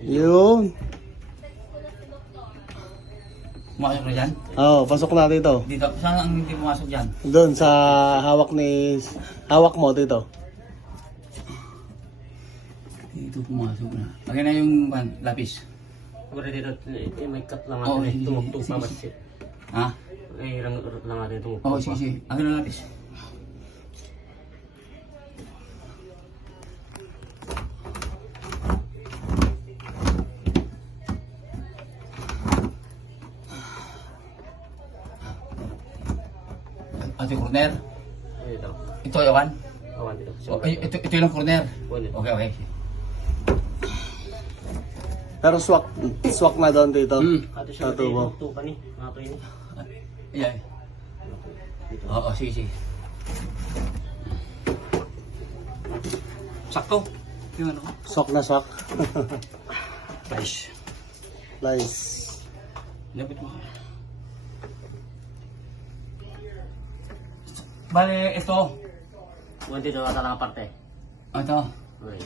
Yun. Pumasok na dyan? Oo, pasok na dito. Dito. Saan ang hindi pumasok dyan? Doon sa hawak mo dito. Dito pumasok na. Lagyan na yung lapis. Wala dito, may cut lang Oo, natin sige, tumugtog sige, pa sige. match. Ha? Ay, rangot lang natin tumugtog Oo, pa. sige, sige. Lagyan na lapis. Ito yung corner. Ay, ito. Ito yawan. Awan dito. Oh, ito yung corner. Pwede. Okay, okay. Pero swak na doon dito. Ato siya Sa tubo. tumugtog pa ni. Ato yun. Yeah. Oo, sige, sige. Sakto. Yung ano? Swak na swak. Nice. Nice. Lapit mo. Bale, ito. Pwede dito ata lang parte. Ito. Okay.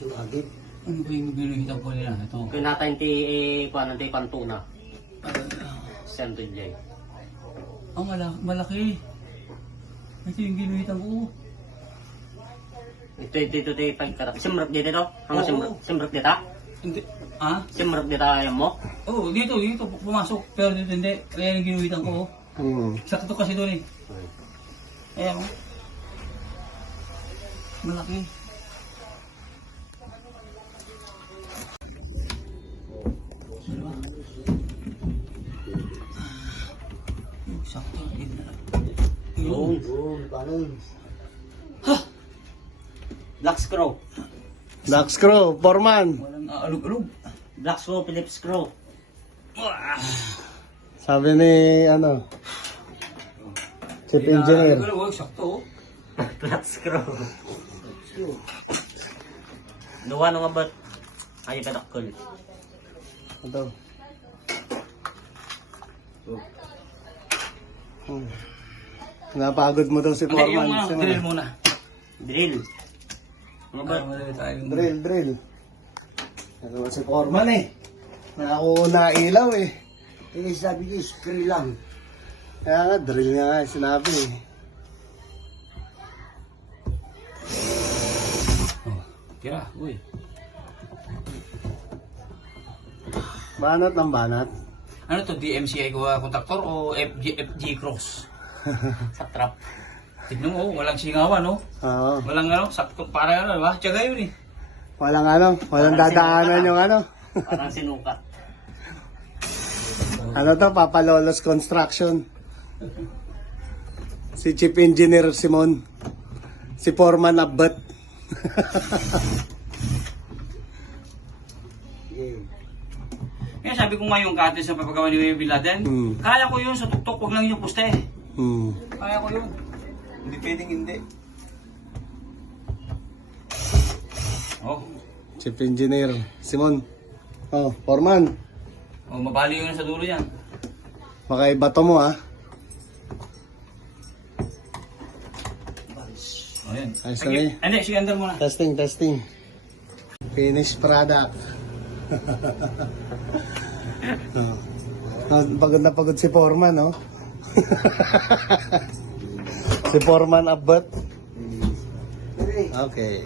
Sinagit. Ano ba yung binihita ko nila? Ito. Kaya natin ti pantuna. Sento J. Oh, malaki. Ito yung ginuhitan ko. Ito pagkarat. Simrap dito to? Hanggang Oo. simrap dito? Hindi. Ah? Simrap dito ayaw mo? Oo, dito pumasok. Pero dito hindi. Kaya yung ginuhitan ko. Sakto kasi doon eh. Ayan mo. Malaki. Diba? Sakto. Yun. Ha! Black screw. Black screw, Foreman. Walang aalog-alog. Black screw, Phillips screw. Sabi ni Chief Engineer. Aalog-alog, sakto. Black screw. Nuwa nung abot. Ayaw ka dakol. Ito. Napagod mo daw si Hindi, yung Foreman. drill muna. Drill. Mga abot. Madali tayong Drill. Ano si Foreman eh. Nakakuha ilaw eh. Sabi ko, spray lang. Kaya nga, drill nga nga sinabi eh. Tira, uy. Banat ng banat. Ano to, DMCI ko kontaktor o FG Cross? Sa trap. Tignan mo, walang singawan, no? Oo. Walang ano, sakto, parang ano, diba? Tiyaga yun eh. Walang dadaanan yung Parang sinukat. Papalolos Construction. Si Chief Engineer Simon. Si Foreman Abbat. Kaya sabi ko nga yung cutter sa papagawa ni Bin Laden, kaya ko yun sa tuktok, huwag lang yung poste. Kaya ko yun. Hindi pwedeng hindi. Oh, Chief Engineer Simon. Oh, Foreman. oh mabali yun sa dulo yan. Makaibato mo ah. Oh, yan. Ay, Sige, sorry. hindi, sige, andar muna. Testing. Finished product. Pagod na pagod si Foreman, no? Si Foreman Abbat. Okay.